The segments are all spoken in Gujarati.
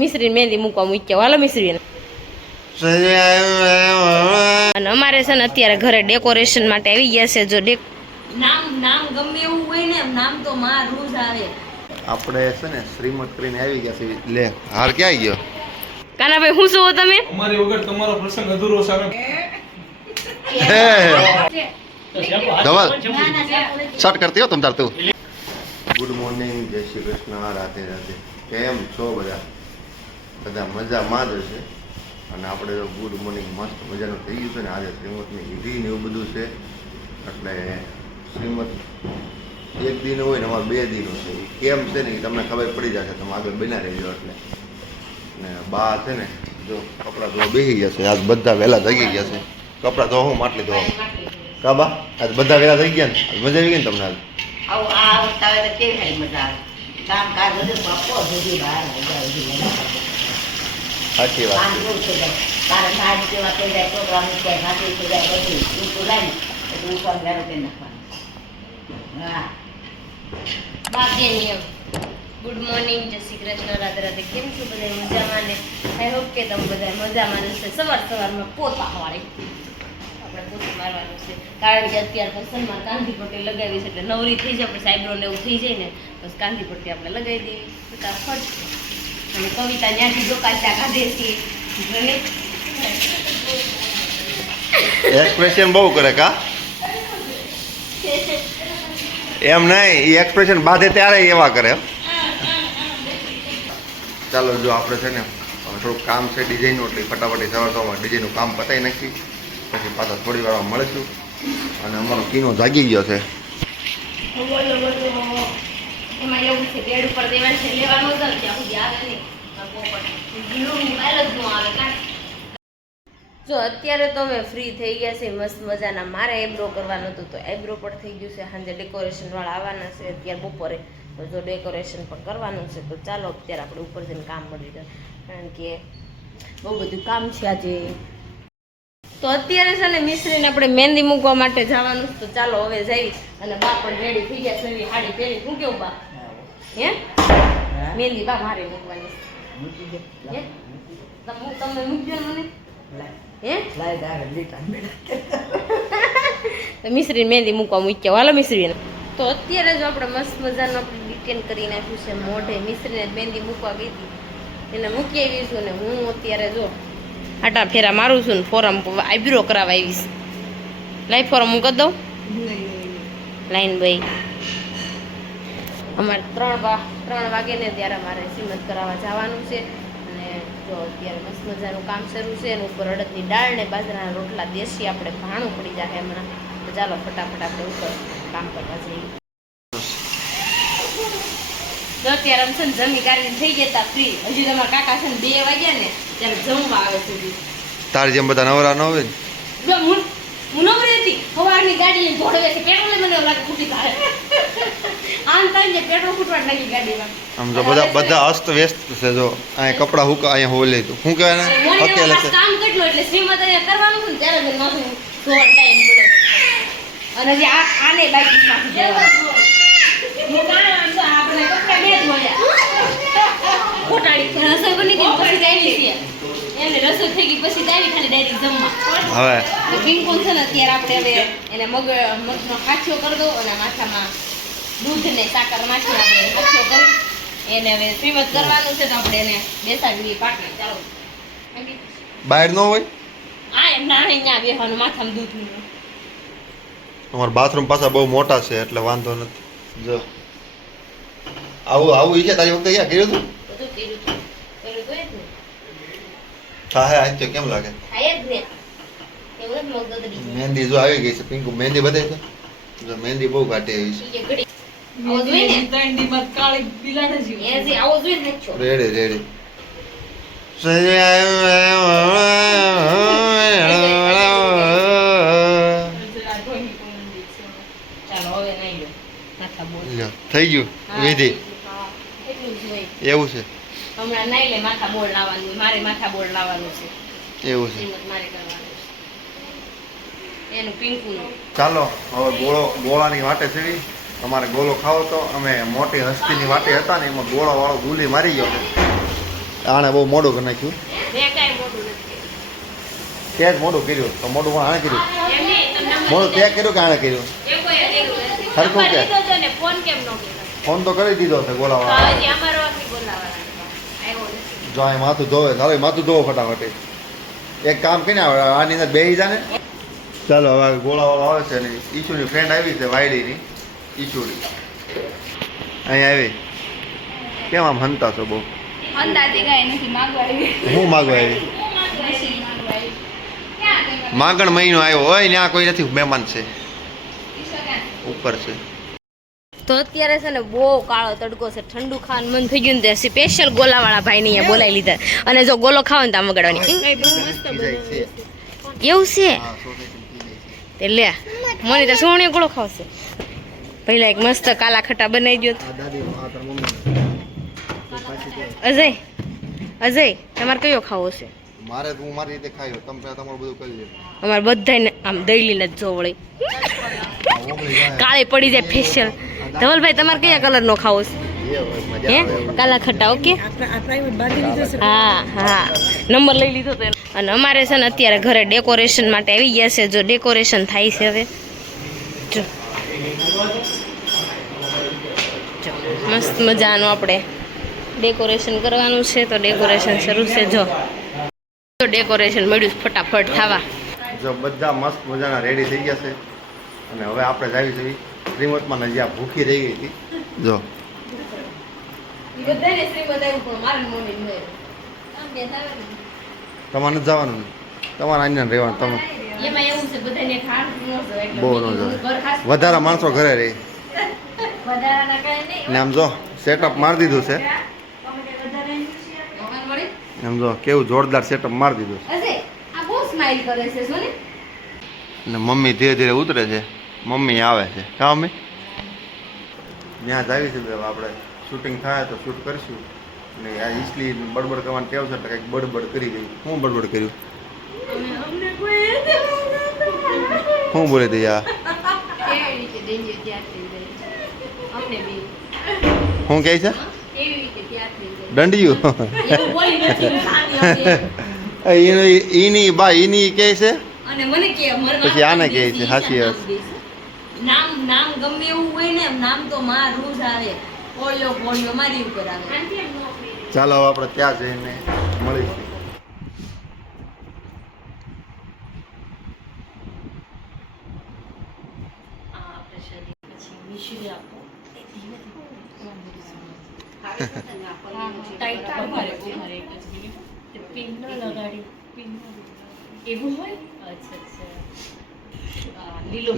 મિશ્રી મહેંદી મૂકવા મૂક્યા હાલો મિશ્રી અને અમારે છે ને અત્યારે ઘરે ડેકોરેશન માટે આવી ગયા છે. જો નામ ગમે એવું હોય ને નામ તો માં રોજ આવે. આપણે છે ને શ્રીમત કરીને આવી ગયા છે. લે હાર ક્યાં ગયો કાનાભાઈ? શું છો તમે? અમારી વગર તમારો પ્રસંગ અધૂરો છે. ધવલ શર્ટ કરતી હો તમ તાર તું. ગુડ મોર્નિંગ, જય શ્રી કૃષ્ણ, રાધે રાધે. કેમ છો બધા મજામાં જ છે. અને આપણે તો ગુડ મોર્નિંગ મસ્ત મજાનું થઈ ગયું છે ને. આજે શ્રીમતની વિધિ ને એવું બધું છે. એટલે શ્રીમત એક દિન હોય ને અમારે 2 દિનો છે. કેમ છે ને તમને ખબર પડી જશે, તમે આગળ બના રહેજો. એટલે ને બા છે ને જો કપડાં ધોવા બેસી ગયા છે. આજ બધા વહેલા જાગી ગયા છે. કપડાં ધોવા હું માટલી ધોવા કાબા આજ બધા વહેલા થઈ ગયા ને. મજા આવી ગઈ ને તમને? સાચી વાત ગુડ મોર્નિંગ, જય શ્રી કૃષ્ણ, રાધે રાધે. કેમ છો બધા? મજામાં ને? આઈ હોપ કે તમે બધા મજામાં હશે. સવારમાં પોતા વાળી આપણે પોતું મારવાનું છે. કારણ કે અત્યારે પસંદમાં કાંધી પટ્ટી લગાવી છે એટલે નવરી થઈ જાય. પછી આઈબ્રો ને એવું થઈ જાય ને બસ કાંધી પટ્ટી આપણે લગાવી દેવી ફટાફટ. અને કવિતા ત્યાંથી જોકાચા કાઢે છે. એક્સપ્રેશન બહુ કરે કા? એમ નહીં, એ એક્સપ્રેશન બાંધે ત્યારે એવા કરે. ચાલો જો આપણે છે ને થોડુંક કામ છે ડિઝાઇનનું, એટલે ફટાફટ સવારમાં ડિઝાઇનનું કામ પતાવી નાખી. પછી પાછા થોડી વારમાં મળીશું. અને અમારો કીનો જાગી ગયો છે. એમાં એવું છે બેડ ઉપર દેવાનું છે, લેવાનું જ ત્યાં સુધી આવે નહીં. જો અત્યારે તો અમે ફ્રી થઈ ગયા છે મસ્ત મજાના. મારે આઈબ્રો કરવાનું હતું તો આઈબ્રો પણ થઈ ગયું છે. સાંજે ડેકોરેશન વાળા આવવાના છે અત્યારે બપોરે. તો જો ડેકોરેશન પણ કરવાનું છે તો ચાલો અત્યારે આપણે ઉપર જઈને કામ મળી જાય. કારણ કે બહુ બધું કામ છે આજે. તો અત્યારે છે ને મિશ્રીને આપણે મહેંદી મૂકવા માટે જવાનું છે. તો ચાલો હવે જઈ. અને બા પણ રેડી થઈ ગયા છે. નવી સાડી પહેરી. શું કેવું બા? હે મહેંદી બા મારે મૂકવાની છે. તમે મૂકજો મને. મિશ્રી મહેંદી મૂકવા મૂક્યા હાલો મિશ્રી. તો અત્યારે જો આપણે મસ્ત મજાનું આપણે ડિટેન કરી નાખ્યું છે મોઢે. મિશ્રીને મહેંદી મૂકવા ગઈ હતી એને મૂકી આવીશું. ને હું અત્યારે જો આટા ફેરા મારું છું ને ફોરમ આઈબ્રો કરાવવા આવીશ. લાઈફ ફોરમ હું કરી દઉં લાઈન ભાઈ. અમારે 3 વાગે ને ત્યારે અમારે શ્રીમત કરાવવા જવાનું છે. જો અત્યારે મસ્ત મજાનું કામ શરૂ છે. એની ઉપર અડદની દાળ ને બાજરાના રોટલા દેશી આપણે ભાણું પડી જાય હમણાં. તો ચાલો ફટાફટ આપણે ઉપર કામ કરવા જઈએ. જો અત્યારે આમ છે ને જમી કાઢીને થઈ ગયા હતા ફ્રી. હજી તમારા કાકા છે ને 2 વાગ્યા ને ત્યારે જમવા આવે સુધી. તારી જેમ બધા નવરા ન હોય ને. જો હું નવરી હતી. સવારની ગાડી લઈને દોડવે છે. પેટ્રોલ મને એવું લાગે ફૂટી જાય. આમ થાય ને પેટ્રોલ ફૂટવા લાગી ગાડીમાં. આમ જો બધા અસ્ત વ્યસ્ત છે. જો અહીંયા કપડા હુકા અહીંયા હોલે તો શું કહેવાય ને અકેલે છે. કામ કેટલું એટલે શ્રીમત અહીંયા કરવાનું છે ને ત્યારે મને માથું થોડો ટાઈમ મળે. અને જે આને બાકી માથું દેવાનું. હું કામ તો આપણે કપડા 2 જ મળ્યા. ખોટાડી રસોઈ બની ગઈ પછી આવી છે. એને રસોઈ થઈ ગઈ પછી આવી ખાલી ડાયરેક્ટ જમવા. હવે તો પિંકુન છે ને અત્યારે આપણે હવે એને મગનો કાચો કરી દો અને માથામાં દૂધ ને સાકર નાખી આપણે કાચો કરી એને હવે શ્રીમત કરવાનું છે. તો આપણે એને બેસાડીએ પાટને. ચાલો બહાર ન હોય. હા એમ ના અહીંયા બેસવાનું માથામાં દૂધ નું. અમારા બાથરૂમ પાછા બહુ મોટા છે એટલે વાંધો નથી. જો આવું ઈચ્છે તારી વખતે ક્યાં કર્યું હતું? બધું કર્યું હતું. કર્યું તો જ ને. હા આજ તો કેમ લાગે? થાય જ ને. એવું જ મગ દદડી. મહેંદી જો આવી ગઈ છે. પિંકુ મહેંદી બતાવી તો. જો મહેંદી બહુ કાઢી આવી છે. ઈ ઘડી આવો જોઈ ને 3 દિવસ કાળી બિલાડે જીવ. એ જે આવો જોઈ ને છો. રેડી થઈ ગયું વિધિ. એવું છે. હમણાં નાઈ લે માથા બોળ લાવવાનું. મારે માથા બોળ લાવવાનું છે. એવું છે. મારે કરવાનું છે એનું પિંકુનું. ચાલો હવે ગોળાની વાટે છે. અમારે ગોળો ખાવો તો અમે મોટી હસ્તીની વાટે હતા ને એમાં ગોળો વાળો ગુલી મારી ગયો આણે બહુ મોડું કરી નાખ્યું મેં કાંઈ મોટું નથી તે જ મોડું કર્યું તો મોડું પણ આણે કર્યું એમ નહીં, તમને મોડું તે કર્યું કે આણે કર્યું એ કોઈ અડેલું નથી. સરખું નંબર કે? લીધો છે ને ફોન કેમ ન કર્યો? ફોન તો કરી દીધો છે ગોળા તો વાળા હજી અમારો વાંકી બોલાવવાના છે. આવ્યો નથી. જો અહીં માથું ધોવે તારે માથું ધોવો ફટાફટ એક કામ કરીને આવે આની અંદર બેસી જા ને ચાલો હવે ગોળા વાળો આવે છે ને ઈશુની ફ્રેન્ડ આવી છે વાયડીની ઈશુની અહીં આવી કેમ આમ હંતા છો બહુ અંદાજે કાંઈ નથી માગવા આવી. હું માગવા આવી મશીન માગવા આવી. ક્યાં ગઈ? માગણ મહિનો આવ્યો હોય ત્યાં કોઈ નથી મહેમાન છે ઈશા ક્યાં? ઉપર છે તો અત્યારે છે ને બહુ કાળો તડકો છે, ઠંડુ ખાવાનું મન થઈ ગયું ને સ્પેશિયલ ગોલાવાળા ભાઈને અહીંયા બોલાવી લીધા. અને જો ગોલો ખાવ ને તો આમ વગાડવાની એવું છે તે લે મને તો સોણીઓ ગોળો ખાવશે. પહેલા એક મસ્ત કાલા ખટ્ટા બનાવી દો. અજય અજય તમારે કયો ખાવો છે? મારે હું મારી રીતે ખાઈ તમે પહેલા તમારું બધું કરી લે અમારે બધાને આમ દહીલીને જ જો વળી કાળી પડી જાય ફેશિયલ. ધવલભાઈ તમારે કયા કલરનો ખાવો છે? હે કાલા ખટ્ટા ઓકે. હા હા નંબર લઈ લીધો તો અને અમારે છે ને અત્યારે ઘરે ડેકોરેશન માટે આવી ગયા છે. જો ડેકોરેશન થાય છે હવે જો મસ્ત મજાનું આપણે ડેકોરેશન કરવાનું છે. તો ડેકોરેશન શરૂ છે. જો ડેકોરેશન મળ્યું ફટાફટ થવા. જો બધા મસ્ત મજાના રેડી થઈ ગયા છે અને હવે આપણે જાવી જવી શ્રીમતમાં નજી આ ભૂખી રહી ગઈ હતી જો બધાને શ્રીમદ આવ્યું પણ મારે મોની નહીં. તમારે નથી જવાનું ને તમારે અહીંયા રહેવાનું તમે એમાં એવું છે બધાને ખાવાનું ન જોઈએ એટલે બહુ ન હું જોઈએ. ઘર ખાસ વધારે માણસો ઘરે રહી વધારાના કાંઈ નહીં. ને આમ જો સેટઅપ મારી દીધું છે મકાન મળી? એમ જો કેવું જોરદાર સેટઅપ મારી દીધું અજય, આ બહુ સ્માઈલ કરે છે સોને. છે ને મમ્મી ધીરે ધીરે ઉતરે છે મમ્મી આવે છે કા મમ્મી ત્યાં જાવી છે હવે આપણે શૂટિંગ થાય તો શૂટ કરીશું ને આ ઈસલી બડબડ કરવાનું કેવું છે એટલે કંઈક બડબડ કરી દઈ હું બડબડ કર્યું અમને કોઈ હું બોલી દઈ આ કેવી રીતે દેંજે ત્યાં થઈ જાય અમને બી હું કહે છે કેવી રીતે ત્યાં થઈ જાય દંડિયું એવું બોલી નથી ખાલી અમને. એની બા એની કહે છે અને મને કે પછી આને કહે છે, હાચી વાત. નામ નામ ગમે એવું હોય ને નામ તો માં રૂઝ આવે. પોળિયો પોળિયો મારી ઉપર આવે. ચાલો હવે આપણે ત્યાં જઈને મળીશું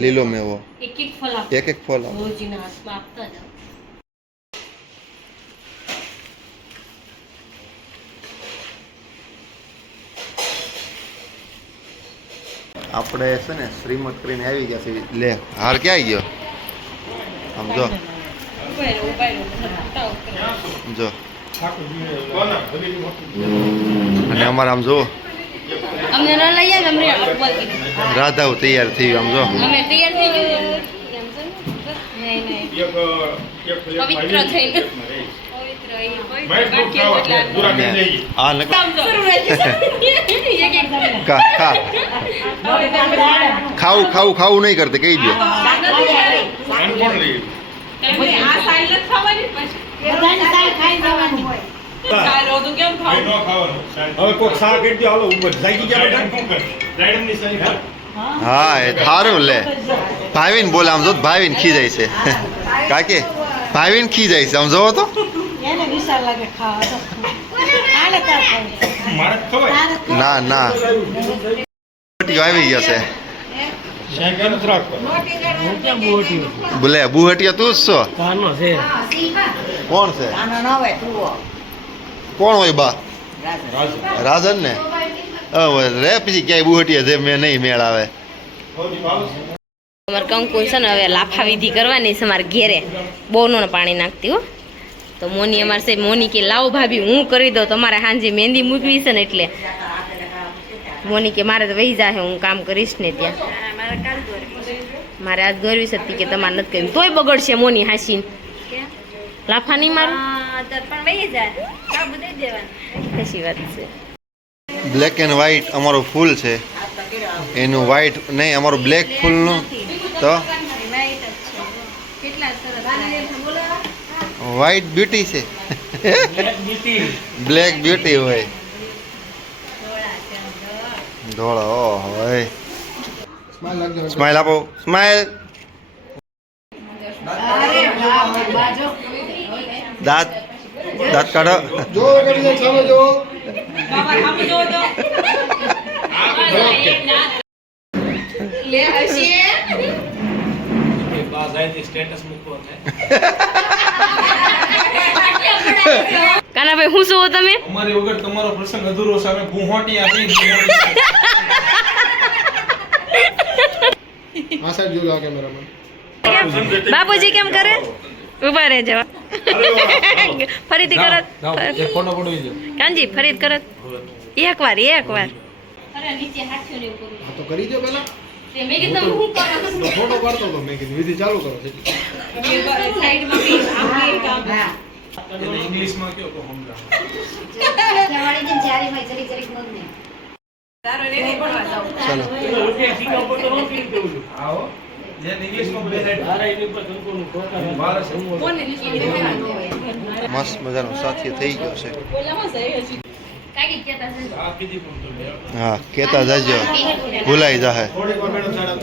લીલો મેવો એક એક ફળ એક એક ફળ આપો. રોજીના હાથમાં આપતા જાઓ. આપણે છે ને શ્રીમત કરીને આવી ગયા છે લે હાર ક્યાં ગયો આમ જો જો અને અમારે આમ જો અમને ન લઈ આવે અમને અપવાદ કીધું. રાધાઓ તૈયાર થઈ આમ જો અમે તૈયાર થઈ ગયું નહીં નહીં પવિત્ર થઈને પવિત્ર એ પવિત્ર આ ખાવું ખાવું ખાવું નહીં કરતી કહી દો હવે કોક શાક કરી દો હાલો ઉપર જાગી ગયા બેટા હા એ સારું લે ભાવિન બોલે આમ જો ભાવિન ખી જાય છે કાકે ભાવિન ખી જાય છે આમ જોવો તો મારે ખવાય ના ના આવી ગયા છે શાક નથી રાખવા બોલે બુહટિયા તું જ છો કોણ છે કોણ હોય બા રાજન ને રે પછી ક્યાંય બુહટિયા છે મેં નહીં મેળ આવે અમારે કંકુ છે ને હવે લાફા વિધિ કરવાની છે અમારે ઘેરે બહુ નો પાણી નાખતી હો. તો મોની અમારે છે મોની કે લાવો ભાભી હું કરી દઉં તમારે સાંજે મહેંદી મૂકવી છે ને એટલે મોની કે મારે તો વહી જાય હું કામ કરીશ ને ત્યાં મારે આજ ગરવી હતી કે તમારે નથી કર્યું તોય બગડશે મોની હાસીન લાફા નહીં મારું પણ વહી જાય કાબુ દઈ દેવાનું સાચી વાત છે બ્લેક એન્ડ વ્હાઈટ અમારું ફૂલ છે એનું વ્હાઈટ નહીં અમારું બ્લેક ફૂલનું તો કેટલા સરસ વ્હાઈટ બ્યુટી છે બ્લેક બ્યુટી હોય ધોળા ઓહ હોય સ્માઈલ આપો સ્માઈલ દાંત દાંત કાઢો લે હસી કાનાભાઈ હું શું હો તમે અમારી વગર તમારો પ્રસંગ અધૂરો છે અમે ભૂહોટી આપી આ સાઈડ જો કેમેરામાં બાપુજી કેમ કરે ઉભા રહે જવા ફરીથી કરો ફોટો પડી ગયો કાનજી ફરીથી કરો એકવાર અરે નીચે હાથ્યો ને ઉપર હા તો કરી દો પહેલા તે મેં કીધું હું કરો ફોટો પાડતો તો મેં કીધું વિધિ ચાલુ કરો સાઈડ માં આમ કામ એને ઇંગ્લિશમાં કયો તો સમજા ચાલો આવો જે ઇંગ્લિશમાં બે કોને નીચે મસ્ત મજાનો સાથીઓ થઈ ગયો છે કાકી કેતા છે આ કીધી પણ હા કહેતા જજો ભૂલાઈ જાહે થોડીક વાર મેડમ સાડા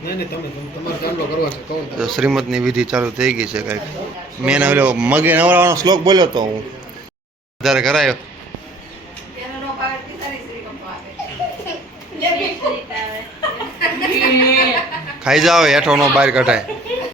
નહીં તમે તમારે ચાલુ કરવા છે કહું તો શ્રીમતની વિધિ ચાલુ થઈ ગઈ છે કંઈક મેં ઓલો મગે નવરાવાનો શ્લોક બોલ્યો તો હું વધારે કરાયો ખાઈ જાઓ હેઠો નો બહાર કઢાય